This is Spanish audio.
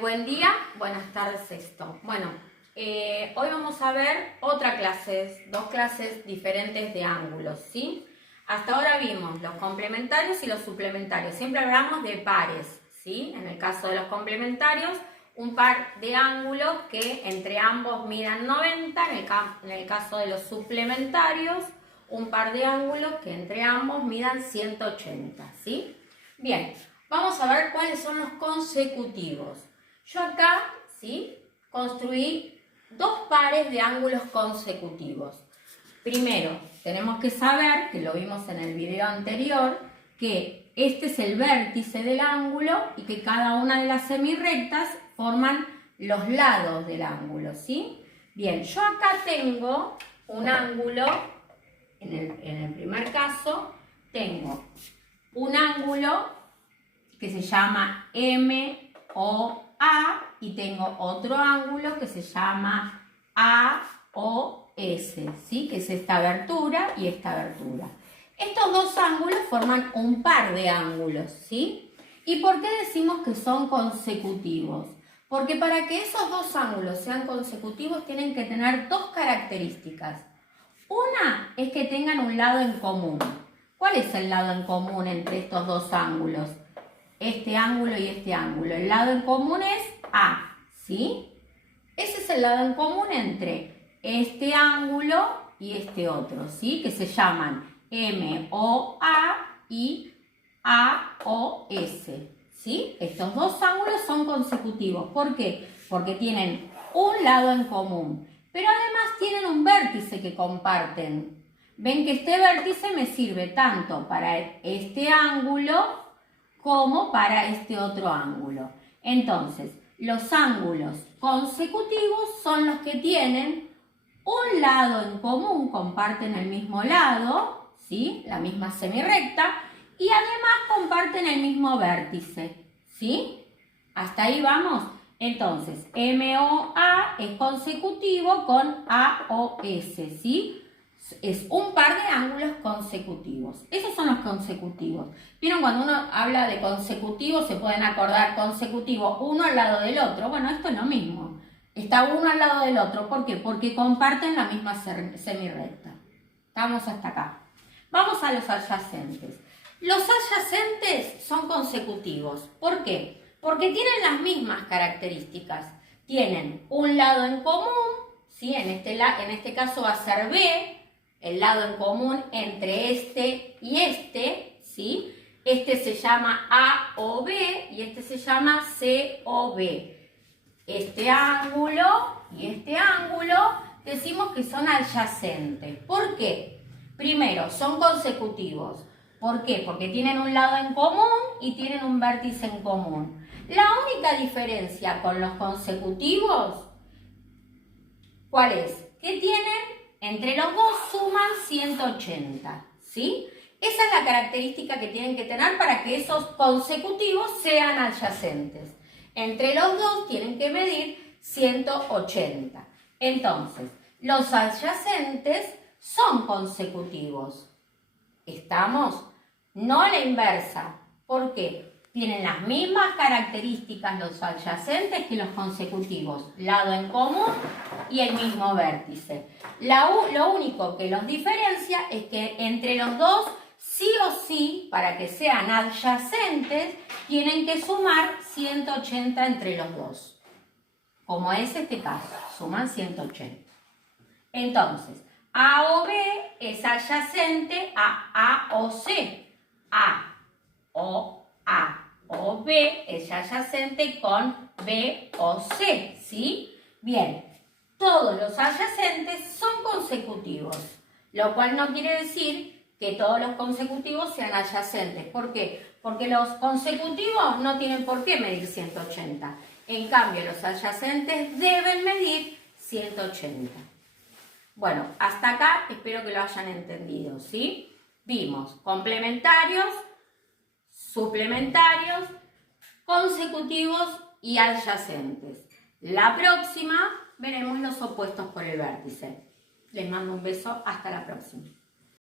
Buen día, buenas tardes sexto. Hoy vamos a ver dos clases diferentes de ángulos, ¿sí? Hasta ahora vimos los complementarios y los suplementarios. Siempre hablamos de pares, ¿sí? En el caso de los complementarios, un par de ángulos que entre ambos midan 90. En el caso de los suplementarios, un par de ángulos que entre ambos midan 180, ¿sí? Bien, vamos a ver cuáles son los consecutivos. Yo acá, ¿sí?, construí dos pares de ángulos consecutivos. Primero, tenemos que saber, que lo vimos en el video anterior, que este es el vértice del ángulo y que cada una de las semirrectas forman los lados del ángulo, ¿sí? Bien, yo acá tengo un ángulo, en el primer caso, tengo un ángulo que se llama MOA y tengo otro ángulo que se llama AOS, ¿sí? Que es esta abertura y esta abertura. Estos dos ángulos forman un par de ángulos, ¿sí? ¿Y por qué decimos que son consecutivos? Porque para que esos dos ángulos sean consecutivos tienen que tener dos características. Una es que tengan un lado en común. ¿Cuál es el lado en común entre estos dos ángulos? Este ángulo y este ángulo. El lado en común es A, ¿sí? Ese es el lado en común entre este ángulo y este otro, ¿sí? Que se llaman MOA y AOS, ¿sí? Estos dos ángulos son consecutivos. ¿Por qué? Porque tienen un lado en común, pero además tienen un vértice que comparten. Ven que este vértice me sirve tanto para este ángulo como para este otro ángulo. Entonces, los ángulos consecutivos son los que tienen un lado en común, comparten el mismo lado, ¿sí? La misma semirrecta, y además comparten el mismo vértice, ¿sí? ¿Hasta ahí vamos? Entonces, MOA es consecutivo con AOS, ¿sí? Es un par de ángulos consecutivos. Esos son los consecutivos. ¿Vieron cuando uno habla de consecutivos? Se pueden acordar consecutivos uno al lado del otro. Bueno, esto es lo mismo. Está uno al lado del otro. ¿Por qué? Porque comparten la misma semirrecta. Estamos hasta acá. Vamos a los adyacentes. Los adyacentes son consecutivos. ¿Por qué? Porque tienen las mismas características. Tienen un lado en común, ¿sí? En este caso va a ser B, el lado en común entre este y este, ¿sí? Este se llama AOB y este se llama COB. Este ángulo y este ángulo decimos que son adyacentes. ¿Por qué? Primero, son consecutivos. ¿Por qué? Porque tienen un lado en común y tienen un vértice en común. La única diferencia con los consecutivos, ¿cuál es? Que tienen, entre los dos suman 180, ¿sí? Esa es la característica que tienen que tener para que esos consecutivos sean adyacentes. Entre los dos tienen que medir 180. Entonces, los adyacentes son consecutivos. ¿Estamos? No a la inversa. ¿Por qué? Tienen las mismas características los adyacentes que los consecutivos. Lado en común y el mismo vértice. Lo único que los diferencia es que entre los dos, sí o sí, para que sean adyacentes, tienen que sumar 180 entre los dos. Como es este caso, suman 180. Entonces, AOB es adyacente a AOC. AOB es adyacente con BOC, ¿sí? Bien, todos los adyacentes son consecutivos, lo cual no quiere decir que todos los consecutivos sean adyacentes. ¿Por qué? Porque los consecutivos no tienen por qué medir 180. En cambio, los adyacentes deben medir 180. Bueno, hasta acá espero que lo hayan entendido, ¿sí? Vimos complementarios, suplementarios, consecutivos y adyacentes. La próxima veremos los opuestos por el vértice. Les mando un beso, hasta la próxima.